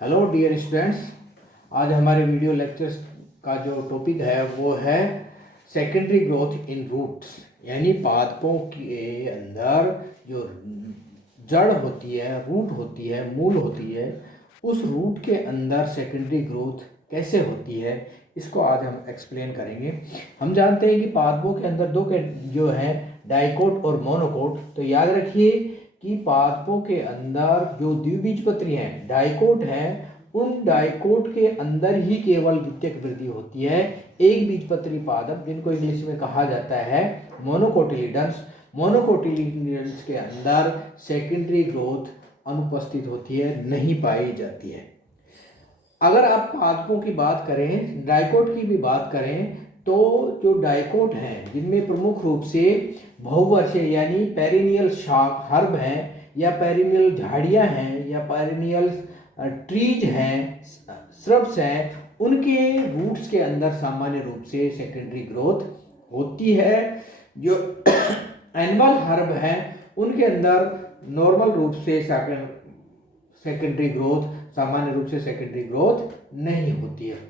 Hello dear students. आज हमारे video lectures का जो टॉपिक है वो है सेकेंडरी ग्रोथ इन रूट्स, यानी पादपों के अंदर जो जड़ होती है, रूट होती है, मूल होती है, उस रूट के अंदर सेकेंडरी ग्रोथ कैसे होती है, इसको आज हम एक्सप्लेन करेंगे। हम जानते हैं कि पादपों के अंदर दो के जो है डाइकोट और मोनोकोट। तो याद रखिए कि पादपों के अंदर जो द्विबीजपत्री हैं, डाइकोट हैं, उन डाइकोट के अंदर ही केवल द्वितीयक वृद्धि होती है। एक बीजपत्री पादप, जिनको इंग्लिश में कहा जाता है मोनोकोटिलिडन्स, मोनोकोटिलिडन्स के अंदर सेकेंडरी ग्रोथ अनुपस्थित होती है, नहीं पाई जाती है। अगर आप पादपों की बात करें, डाइकोट की भी बात करें, तो जो डाइकोट हैं जिनमें प्रमुख रूप से बहुवर्षीय यानी पेरिनियल शाक हर्ब हैं, या पेरिनियल झाड़ियाँ हैं, या पेरिनियल ट्रीज हैं, श्रब्स हैं, उनके रूट्स के अंदर सामान्य रूप से सेकेंडरी ग्रोथ होती है। जो एनुअल हर्ब हैं उनके अंदर नॉर्मल रूप से सेकेंडरी ग्रोथ, सामान्य रूप से सेकेंडरी ग्रोथ नहीं होती है।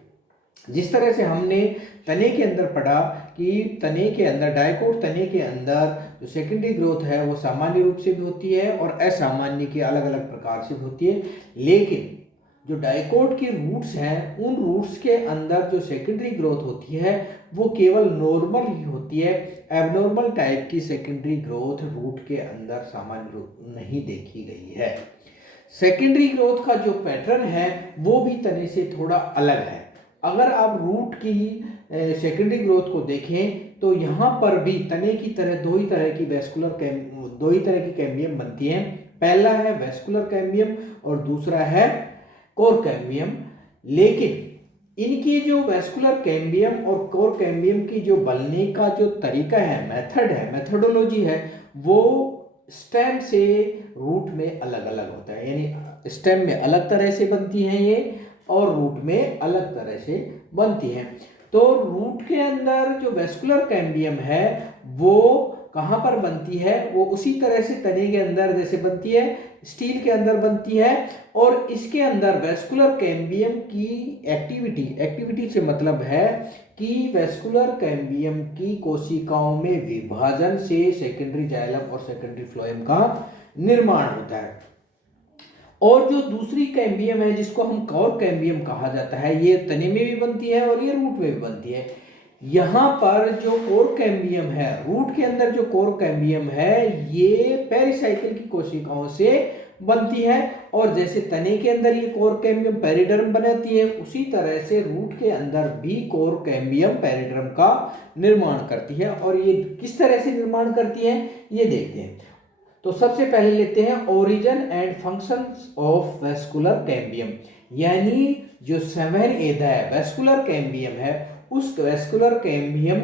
जिस तरह से हमने तने के अंदर पढ़ा कि तने के अंदर, डाइकोट तने के अंदर जो सेकेंडरी ग्रोथ है वो सामान्य रूप से भी होती है और असामान्य के अलग अलग प्रकार से भी होती है। लेकिन जो डाइकोट के रूट्स हैं, उन रूट्स के अंदर जो सेकेंडरी ग्रोथ होती है वो केवल नॉर्मल ही होती है। एबनॉर्मल टाइप की सेकेंडरी ग्रोथ रूट के अंदर सामान्य रूप नहीं देखी गई है। सेकेंडरी ग्रोथ का जो पैटर्न है वो भी तने से थोड़ा अलग है। अगर आप रूट की सेकेंडरी ग्रोथ को देखें तो यहाँ पर भी तने की तरह दो ही तरह की कैम्बियम बनती हैं। पहला है वेस्कुलर कैम्बियम और दूसरा है कोर कैम्बियम। लेकिन इनकी जो वेस्कुलर कैम्बियम और कोर कैम्बियम की जो बनने का जो तरीका है, मेथोडोलॉजी है, वो स्टेम से रूट में अलग अलग होता है। यानी स्टेम में अलग तरह से बनती हैं ये, और रूट में अलग तरह से बनती हैं। तो रूट के अंदर जो वेस्कुलर कैम्बियम है वो कहाँ पर बनती है? वो उसी तरह से तने के अंदर जैसे बनती है, स्टील के अंदर बनती है। और इसके अंदर वेस्कुलर कैम्बियम की एक्टिविटी से मतलब है कि वेस्कुलर कैम्बियम की कोशिकाओं में विभाजन से सेकेंडरी जाइलम और सेकेंडरी फ्लोएम का निर्माण होता है। और जो दूसरी कैम्बियम है जिसको हम कोर कैम्बियम कहा जाता है, ये तने में भी बनती है और ये रूट में भी बनती है। यहाँ पर जो कोर कैम्बियम है, रूट के अंदर जो कोर कैम्बियम है, ये पेरिसाइकिल की कोशिकाओं से बनती है। और जैसे तने के अंदर ये कोर कैम्बियम पेरिडर्म बनाती है, उसी तरह से रूट के अंदर भी कोर कैम्बियम पेरिडर्म का निर्माण करती है। और ये किस तरह से निर्माण करती है ये देखते हैं। तो सबसे पहले लेते हैं origin and functions of vascular cambium, यानी जो संवहन वेस्कुलर कैम्बियम है, उस वेस्कुलर कैम्बियम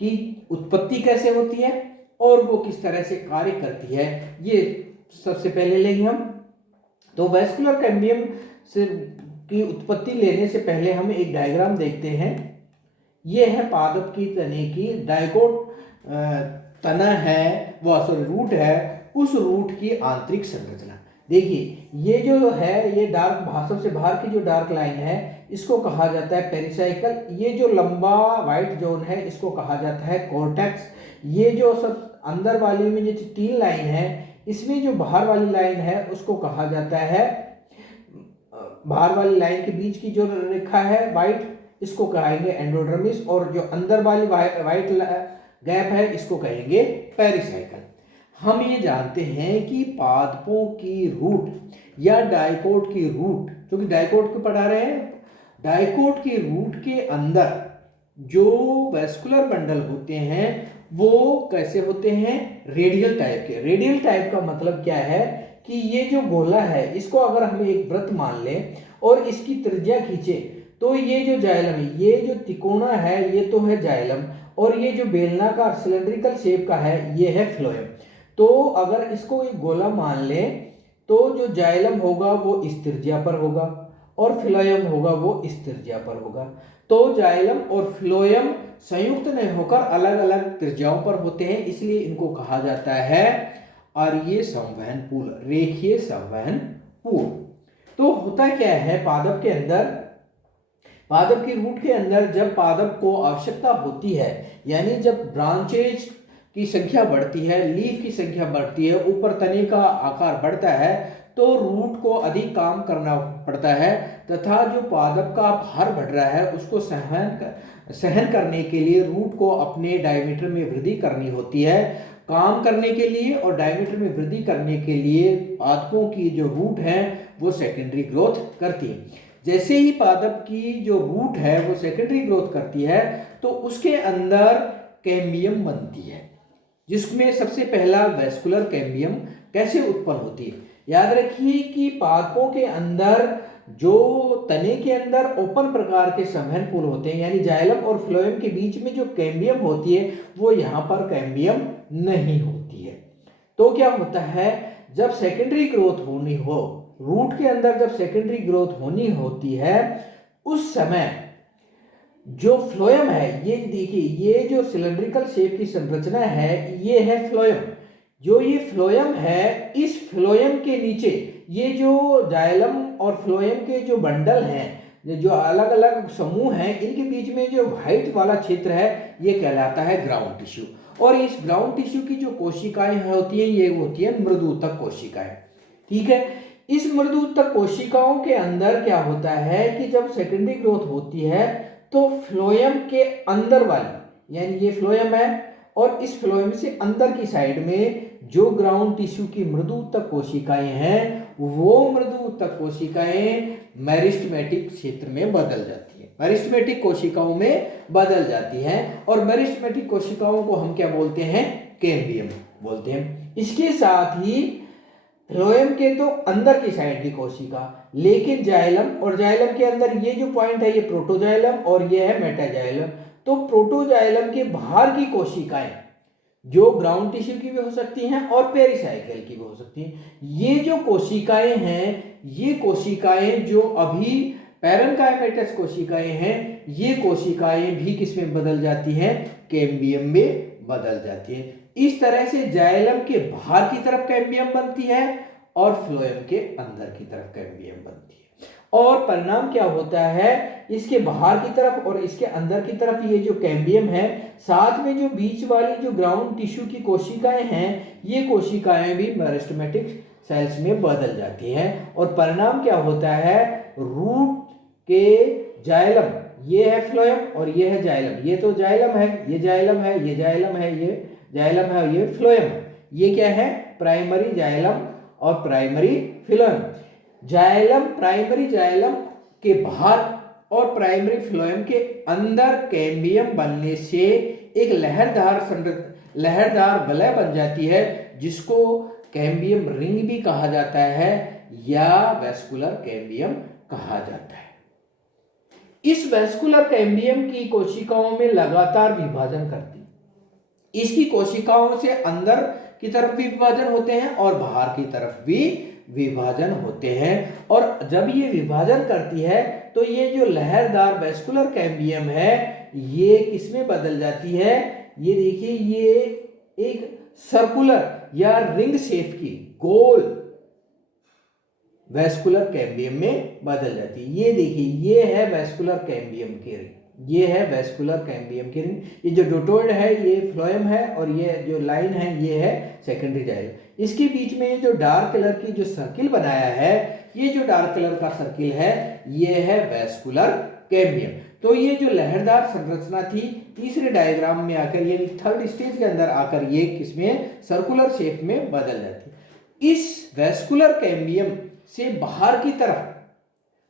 की उत्पत्ति कैसे होती है और वो किस तरह से कार्य करती है, ये सबसे पहले लेंगे हम। तो वेस्कुलर कैम्बियम से की उत्पत्ति लेने से पहले हम एक डायग्राम देखते हैं। ये है पादप की तने की डाइकोट तना है, वो सॉरी रूट है, उस रूट की आंतरिक संरचना देखिए। ये जो है, ये डार्क, सबसे बाहर की जो डार्क लाइन है इसको कहा जाता है पेरिसाइकल। ये जो लंबा व्हाइट जोन है इसको कहा जाता है कॉर्टेक्स। ये जो सब अंदर वाली में जो 3 लाइन है, इसमें जो बाहर वाली लाइन है उसको कहा जाता है, बाहर वाली लाइन के बीच की जो रेखा है व्हाइट, इसको कहेंगे एंडोडर्मिस। और जो अंदर वाली व्हाइट गैप है इसको कहेंगे पेरिसाइकल। हम ये जानते हैं कि पादपों की रूट या डाइकोट की रूट, क्योंकि डाइकोट को पढ़ा रहे हैं, डाइकोट की रूट के अंदर जो वेस्कुलर बंडल होते हैं वो कैसे होते हैं? रेडियल टाइप के। रेडियल टाइप का मतलब क्या है कि ये जो गोला है इसको अगर हम एक वृत्त मान लें और इसकी त्रिज्या खींचे तो ये जो जाइलम है, ये जो तिकोना है, ये तो है जाइलम, और ये जो बेलनाकार सिलेंड्रिकल शेप का है ये है फ्लोएम। तो अगर इसको एक गोला मान लें तो जो जाइलम होगा वो इस त्रिज्या पर होगा और फ्लोएम होगा वो इस त्रिज्या पर होगा। तो जाइलम और फ्लोएम संयुक्त नहीं होकर अलग अलग त्रिज्याओं पर होते हैं, इसलिए इनको कहा जाता है अरीय संवहन पुल, रेखीय संवहन पुल। तो होता क्या है पादप के अंदर, पादप की रूट के अंदर जब पादप को आवश्यकता होती है, यानी जब ब्रांचेज की संख्या बढ़ती है, लीफ की संख्या बढ़ती है, ऊपर तने का आकार बढ़ता है, तो रूट को अधिक काम करना पड़ता है तथा जो पादप का भार बढ़ रहा है उसको सहन करने के लिए रूट को अपने डायमीटर में वृद्धि करनी होती है। काम करने के लिए और डायमीटर में वृद्धि करने के लिए पादपों की जो रूट है वो सेकेंडरी ग्रोथ करती है। जैसे ही पादप की जो रूट है वो सेकेंडरी ग्रोथ करती है तो उसके अंदर कैम्बियम बनती है, जिसमें सबसे पहला वेस्कुलर कैम्बियम कैसे उत्पन्न होती है। याद रखिए कि पादपों के अंदर जो तने के अंदर ओपन प्रकार के संवहन पुल होते हैं, यानी जाइलम और फ्लोएम के बीच में जो कैम्बियम होती है वो यहाँ पर कैम्बियम नहीं होती है। तो क्या होता है, जब सेकेंडरी ग्रोथ होनी हो, रूट के अंदर जब सेकेंडरी ग्रोथ होनी होती है, उस समय जो फ्लोएम है, ये देखिए ये जो सिलेंड्रिकल शेप की संरचना है ये है फ्लोएम। जो ये फ्लोएम है, इस फ्लोएम के नीचे ये जो जाइलम और फ्लोएम के जो बंडल हैं, जो अलग अलग समूह हैं, इनके बीच में जो व्हाइट वाला क्षेत्र है ये कहलाता है ग्राउंड टिश्यू। और इस ग्राउंड टिश्यू की जो कोशिकाएं होती है ये होती है मृदुतक कोशिकाएं। ठीक है, इस मृदुतक कोशिकाओं के अंदर क्या होता है कि जब सेकेंडरी ग्रोथ होती है तो फ्लोएम के अंदर वाली, यानी ये फ्लोएम है और इस फ्लोएम से अंदर की साइड में जो ग्राउंड टिश्यू की मृदुतक कोशिकाएं हैं वो मृदुतक कोशिकाएं मेरिस्टेमेटिक क्षेत्र में बदल जाती हैं, मेरिस्टेमेटिक कोशिकाओं में बदल जाती हैं। और मेरिस्टेमेटिक कोशिकाओं को हम क्या बोलते हैं, कैम्बियम बोलते हैं। इसके साथ ही फ्लोएम के तो अंदर की साइड की कोशिका, लेकिन जाइलम और जाइलम के अंदर ये जो पॉइंट है ये प्रोटोजाइलम और ये है मेटाजाइलम। तो प्रोटोजाइलम के बाहर की कोशिकाएं जो ग्राउंड टिश्यू की भी हो सकती हैं और पेरिसाइकिल की भी हो सकती हैं। ये जो कोशिकाएं हैं, ये कोशिकाएं जो अभी पैरेन्काइमेटस कोशिकाएं हैं, ये कोशिकाएं भी किस में बदल जाती हैं, कैम्बियम में बदल जाती है। इस तरह से जाइलम के बाहर की तरफ कैम्बियम बनती है और फ्लोएम के अंदर की तरफ कैम्बियम बनती है। और परिणाम क्या होता है, इसके बाहर की तरफ और इसके अंदर की तरफ ये जो कैम्बियम है, साथ में जो बीच वाली जो ग्राउंड टिश्यू की कोशिकाएं हैं, ये कोशिकाएं भी मेरिस्टेमेटिक सेल्स में बदल जाती हैं। और परिणाम क्या होता है, रूट के जाइलम, ये है फ्लोएम और ये है जाइलम, ये तो जाइलम है, ये जाइलम है, ये जाइलम है, ये जाइलम है, ये फ्लोएम है। ये क्या है, प्राइमरी जाइलम और primary phloem. Xylem, primary xylem के बाहर और प्राइमरी फ्लोएम के अंदर कैम्बियम बनने से एक लहरदार वलय बन जाती है, जिसको कैम्बियम रिंग भी कहा जाता है या वेस्कुलर कैम्बियम कहा जाता है। इस वेस्कुलर कैम्बियम की कोशिकाओं में लगातार विभाजन करती है। इसकी कोशिकाओं से अंदर की तरफ भी विभाजन होते हैं और बाहर की तरफ भी विभाजन होते हैं। और जब ये विभाजन करती है तो ये जो लहरदार वेस्कुलर कैम्बियम है ये किसमें बदल जाती है, ये देखिए ये एक सर्कुलर या रिंग शेप की गोल वेस्कुलर कैम्बियम में बदल जाती है। ये देखिए ये है वेस्कुलर कैम्बियम की रिंग, ये है वेस्कुलर कैम्बियम की रिंग। ये जो डोटोइड है ये फ्लोएम है और ये जो लाइन है ये है सेकेंडरी जाइलम। इसके बीच में ये जो डार्क कलर की जो सर्किल बनाया है, ये जो डार्क कलर का सर्किल है ये है वेस्कुलर कैम्बियम। तो ये जो लहरदार संरचना थी तीसरे डायग्राम में आकर, यानी थर्ड स्टेज के अंदर आकर ये किसमें, सर्कुलर शेप में बदल जाती है। इस वेस्कुलर कैम्बियम से बाहर की तरफ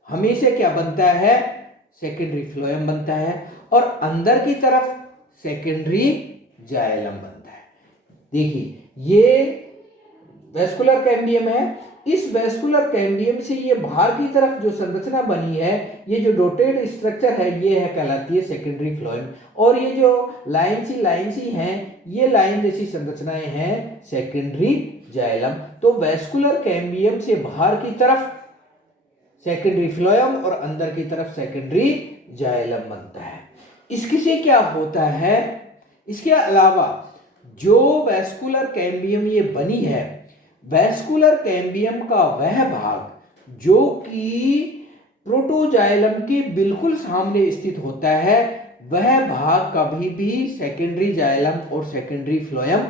हमेशा क्या बनता है, सेकेंडरी फ्लोएम बनता है और अंदर की तरफ सेकेंडरी जाइलम बनता है। देखिए ये वेस्कुलर कैम्बियम है, इस वेस्कुलर कैम्बियम से ये बाहर की तरफ जो संरचना बनी है, ये जो डोटेड स्ट्रक्चर है ये है कहलाती है सेकेंडरी फ्लोएम। और ये जो लाइन सी हैं, ये लाइन जैसी संरचनाएं हैं सेकेंडरी जाइलम। तो वेस्कुलर कैम्बियम से बाहर की तरफ सेकेंडरी फ्लोएम और अंदर की तरफ सेकेंडरी जाइलम बनता है। इससे क्या होता है, इसके अलावा जो वेस्कुलर कैम्बियम ये बनी है, वेस्कुलर कैम्बियम का वह भाग जो कि प्रोटोजाइलम के बिल्कुल सामने स्थित होता है, वह भाग कभी भी सेकेंडरी जाइलम और सेकेंडरी फ्लोएम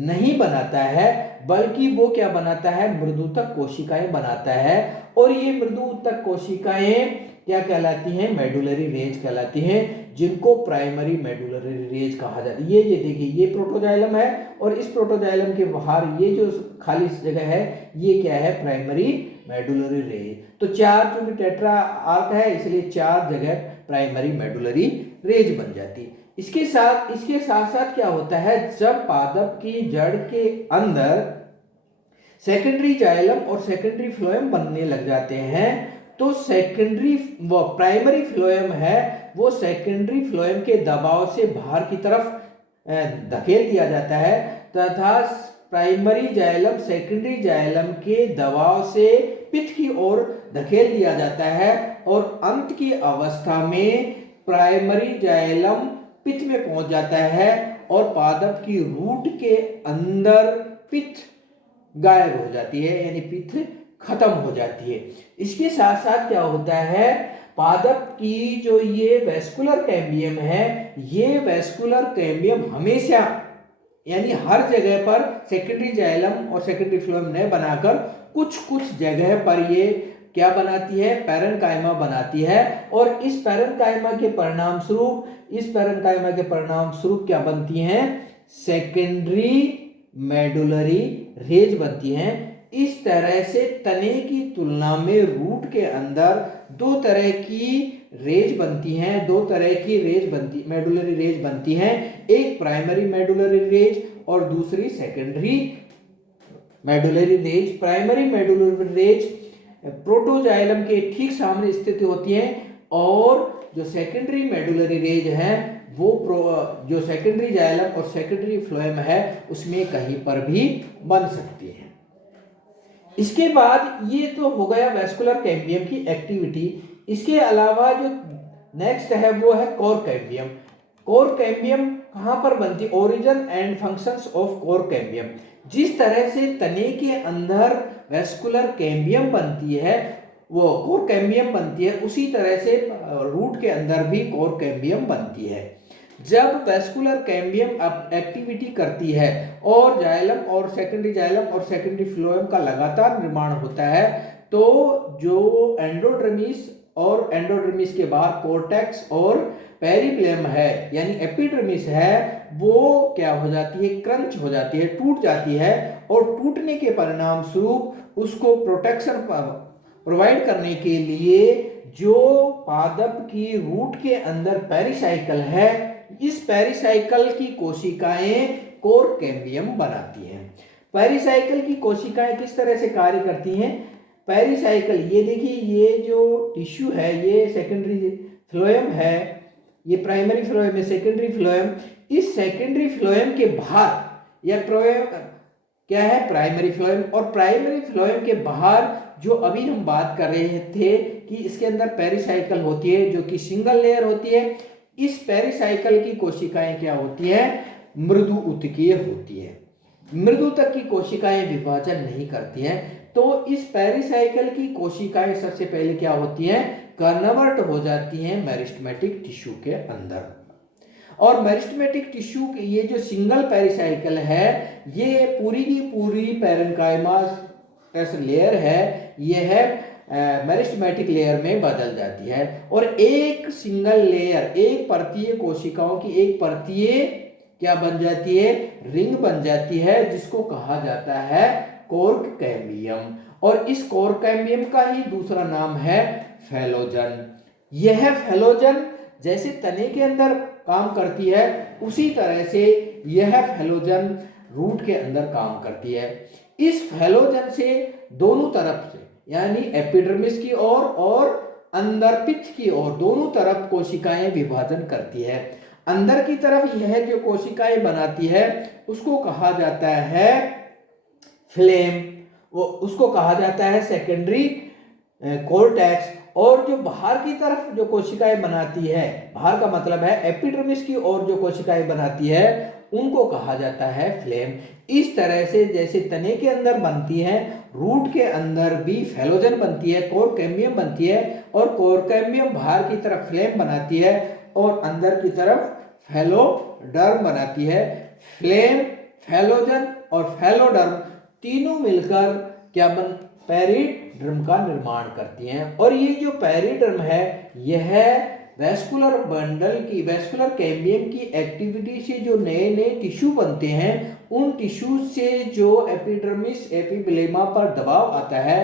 नहीं बनाता है, बल्कि वो क्या बनाता है, मृदुतक कोशिकाएं बनाता है। और ये मृदुतक कोशिकाएं क्या कहलाती हैं, मेडुलरी रेंज कहलाती हैं, जिनको प्राइमरी मेडुलरी रेंज कहा जाता है। ये देखिए, ये प्रोटोजाइलम है और इस प्रोटोजाइलम के बाहर ये जो खाली जगह है ये क्या है, प्राइमरी मेडुलरी रेंज। तो चार, चूंकि टेट्रा आर्क है इसलिए चार जगह प्राइमरी मेडुलरी रेंज बन जाती है। इसके साथ साथ क्या होता है, जब पादप की जड़ के अंदर सेकेंडरी जाइलम और सेकेंडरी फ्लोएम बनने लग जाते हैं, तो सेकेंडरी वो प्राइमरी फ्लोएम है वो सेकेंडरी फ्लोएम के दबाव से बाहर की तरफ धकेल दिया जाता है, तथा प्राइमरी जाइलम सेकेंडरी जाइलम के दबाव से पित्त की ओर धकेल दिया जाता है, और अंत की अवस्था में प्राइमरी जाइलम पित्त में पहुंच जाता है और पादप की रूट के अंदर पित्त गायब हो जाती है, यानी पित्त खत्म हो जाती है। इसके साथ साथ क्या होता है, पादप की जो ये वेस्कुलर कैम्बियम है, ये वेस्कुलर कैम्बियम हमेशा यानी हर जगह पर सेकेंडरी जाइलम और सेकेंडरी फ्लोएम न बनाकर कुछ कुछ जगह पर ये क्या बनाती है, पैरेन्काइमा बनाती है। और इस पैरेन्काइमा के परिणाम स्वरूप क्या बनती हैं, सेकेंडरी मेडुलरी रेंज बनती हैं। इस तरह से तने की तुलना में रूट के अंदर दो तरह की रेंज बनती हैं, मेडुलरी रेंज बनती हैं, एक प्राइमरी मेडुलरी रेंज और दूसरी secondary medullary range. Primary medullary range protoxylem के ठीक सामने स्थित होती हैं, और जो सेकेंडरी मेडुलरी रेंज है वो जो सेकेंडरी जाइलम और सेकेंडरी फ्लोएम है उसमें कहीं पर भी बन सकती है। इसके बाद ये तो हो गया वेस्कुलर कैम्बियम की एक्टिविटी। इसके अलावा जो नेक्स्ट है वो है कोर कैम्बियम। कोर कैम्बियम कहाँ पर बनती है, origin and functions of core cambium. जिस तरह से तने के अंदर वेस्कुलर कैम्बियम बनती है, वो कोर कैम्बियम बनती है, उसी तरह से रूट के अंदर भी कोर कैम्बियम बनती है। जब वेस्कुलर कैम्बियम एक्टिविटी करती है और जाइलम और सेकेंडरी फ्लोएम का लगातार निर्माण होता है, तो जो एंडोडर्मिस के बाहर कोर्टेक्स और पेरिप्लेम है यानी एपिडर्मिस है, वो क्या हो जाती है, क्रंच हो जाती है, टूट जाती है, और टूटने के परिणाम स्वरूप उसको प्रोटेक्शन प्रोवाइड करने के लिए जो पादप की रूट के अंदर पेरिसाइकल है, इस पेरिसाइकल की कोशिकाएं कोर कैम्बियम बनाती हैं। पेरिसाइकल की कोशिकाएं किस तरह से कार्य करती हैं, पेरिसाइकल, ये देखिए, ये जो टिश्यू है ये सेकेंडरी फ्लोएम है, ये प्राइमरी फ्लोएम है, सेकेंडरी फ्लोएम। इस सेकेंडरी फ्लोएम के बाहर या क्या है, प्राइमरी फ्लोएम, और प्राइमरी फ्लोएम के बाहर जो अभी हम बात कर रहे थे कि इसके अंदर पेरिसाइकल होती है जो कि सिंगल लेयर होती है। इस पेरिसाइकल की कोशिकाएं क्या होती है, मृदु उत्तकीय होती है। मृदुतक की कोशिकाएं विभाजन नहीं करती हैं, तो इस पेरिसाइकल की कोशिकाएं सबसे पहले क्या होती हैं, कन्वर्ट हो जाती हैं मेरिस्टेमेटिक टिश्यू के अंदर। और मेरिस्टेमेटिक टिश्यू की ये जो सिंगल पेरिसाइकल है, ये पूरी की पूरी पैरेन्काइमस लेयर है, ये है मेरिस्टेमेटिक लेयर में बदल जाती है, और एक सिंगल लेयर, एक परतीय कोशिकाओं की एक परतीय क्या बन जाती है, रिंग बन जाती है, जिसको कहा जाता है कोर्क कैम्बियम। और इस कोर्क कैम्बियम का ही दूसरा नाम है फेलोजन। यह फेलोजन जैसे तने के अंदर काम करती है, उसी तरह से यह फेलोजन रूट के अंदर काम करती है। इस फेलोजन से दोनों तरफ से यानी एपिडर्मिस की ओर और अंदर पित्त की ओर दोनों तरफ कोशिकाएं विभाजन करती है। अंदर की तरफ यह जो कोशिकाएं बनाती है उसको कहा जाता है फ्लेम, वो उसको कहा जाता है सेकेंडरी कोर्टेक्स। और जो बाहर की तरफ जो कोशिकाएं बनाती है, बाहर का मतलब है एपिडर्मिस की ओर जो कोशिकाएं बनाती है, उनको कहा जाता है फ्लेम। इस तरह से जैसे तने के अंदर बनती हैं रूट के अंदर भी फैलोजन बनती है, कोर कैम्बियम बनती है, और कोर कैम्बियम बाहर की तरफ फ्लेम बनाती है और अंदर की तरफ फैलोडर्म बनाती है। फ्लेम, फैलोजन और फैलोडर्म तीनों मिलकर क्या पेरिडर्म का निर्माण करती हैं। और ये जो पेरिडर्म है यह वैस्कुलर बंडल की, वैस्कुलर कैम्बियम की एक्टिविटी से जो नए नए टिश्यू बनते हैं, उन टिश्यू से जो एपिडर्मिस एपिब्लेमा पर दबाव आता है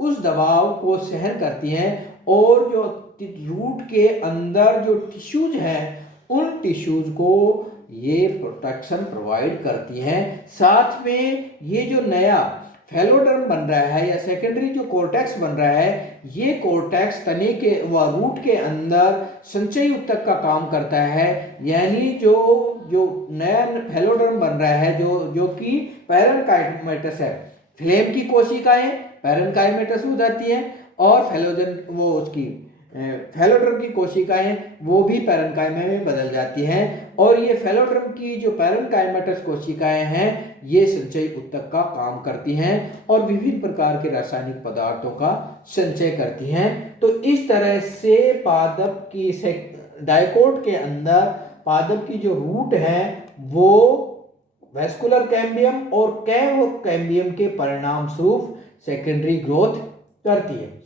उस दबाव को सहन करती हैं, और जो रूट के अंदर जो टिश्यूज हैं उन टिश्यूज को ये प्रोटेक्शन प्रोवाइड करती हैं। साथ में ये जो नया फैलोडर्म बन रहा है या सेकेंडरी जो कोर्टेक्स बन रहा है, ये कोर्टेक्स तने के व रूट के अंदर संचयी ऊतक का काम करता है। यानी जो जो नया फैलोडर्म बन रहा है जो कि पैरेन्काइमेटस है, फ्लेम की कोशिकाएं पैरेन्काइमेटस हो जाती हैं, और फैलोजन वो उसकी फैलोडर्म की कोशिकाएं वो भी पैरेन्काइमा में बदल जाती हैं। और ये फैलोडर्म की जो पैरेन्काइमेटस कोशिकाएं हैं ये संचयी ऊतक का काम करती हैं और विभिन्न प्रकार के रासायनिक पदार्थों का संचय करती हैं। तो इस तरह से पादप की डाइकोट के अंदर पादप की जो रूट है वो वैस्कुलर कैम्बियम और कैम्बियम के परिणाम स्वरूप सेकेंडरी ग्रोथ करती है।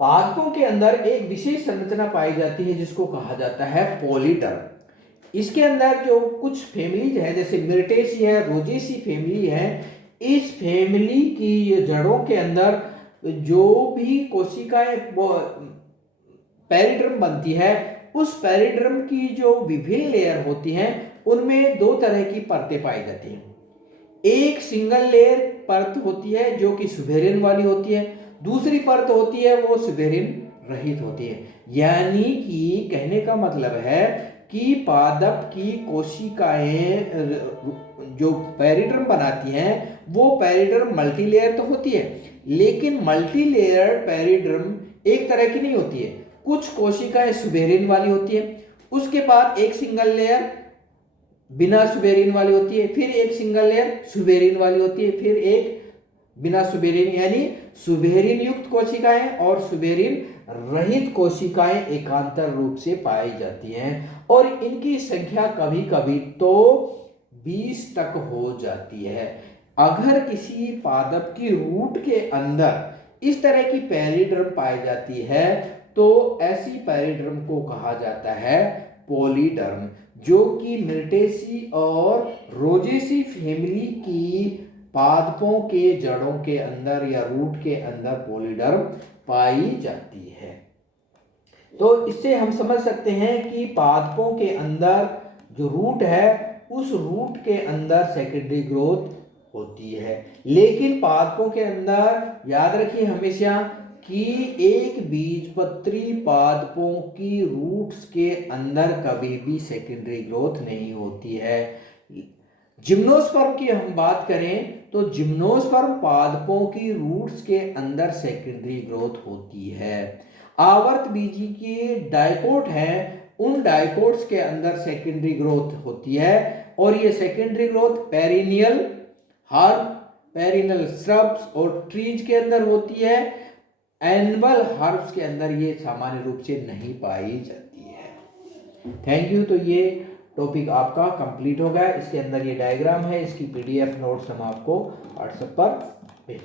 पादपों के अंदर एक विशेष संरचना पाई जाती है जिसको कहा जाता है पॉलीडर्म। इसके अंदर जो कुछ फैमिलीज है जैसे मिर्टेसी है, रोजेसी फैमिली है, इस फैमिली की जड़ों के अंदर जो भी कोशिकाएं पेरिड्रम बनती है, उस पेरिड्रम की जो विभिन्न लेयर होती हैं उनमें दो तरह की परतें पाई जाती हैं। एक सिंगल लेयर परत होती है जो कि सुबेरिन वाली होती है, दूसरी परत होती है वो सुबेरिन रहित होती है। यानी कि कहने का मतलब है कि पादप की कोशिकाएं जो पेरिड्रम बनाती हैं वो पेरिड्रम मल्टीलेयर तो होती है, लेकिन मल्टीलेयर पेरिड्रम एक तरह की नहीं होती है। कुछ कोशिकाएं सुबेरिन वाली होती है, उसके बाद एक सिंगल लेयर बिना सुबेरिन वाली होती है, फिर एक सिंगल लेयर सुबेरिन वाली होती है, फिर एक बिना सुबेरिन, यानी सुबेरिन युक्त कोशिकाएं और सुबेरिन रहित कोशिकाएं एकांतर रूप से पाई जाती हैं और इनकी संख्या कभी कभी तो 20 तक हो जाती है। अगर किसी पादप की रूट के अंदर इस तरह की पेरिड्रम पाई जाती है तो ऐसी पेरिड्रम को कहा जाता है पॉलीडर्म, जो कि मिर्टेसी और रोजेसी फैमिली की पादपों के जड़ों के अंदर या रूट के अंदर पॉलीडर्म पाई जाती है। तो इससे हम समझ सकते हैं कि पादपों के अंदर जो रूट है उस रूट के अंदर सेकेंडरी ग्रोथ होती है, लेकिन पादपों के अंदर याद रखिए हमेशा कि एक बीजपत्री पादपों की रूट्स के अंदर कभी भी सेकेंडरी ग्रोथ नहीं होती है। जिम्नोस्पर्म की हम बात करें तो जिम्नोस्पर्म पादपों की रूट्स के अंदर सेकेंडरी ग्रोथ होती है। आवर्त बीजी के डाइकोट हैं, उन डाइकोट्स के अंदर सेकेंडरी ग्रोथ होती है और ये secondary growth perennial herb, perennial shrubs और ट्रीज के अंदर होती है। एनुअल हर्ब्स के अंदर ये सामान्य रूप से नहीं पाई जाती है। Thank you. तो ये टॉपिक आपका कंप्लीट हो गया। इसके अंदर ये डायग्राम है, इसकी PDF नोट्स हम आपको WhatsApp पर भेज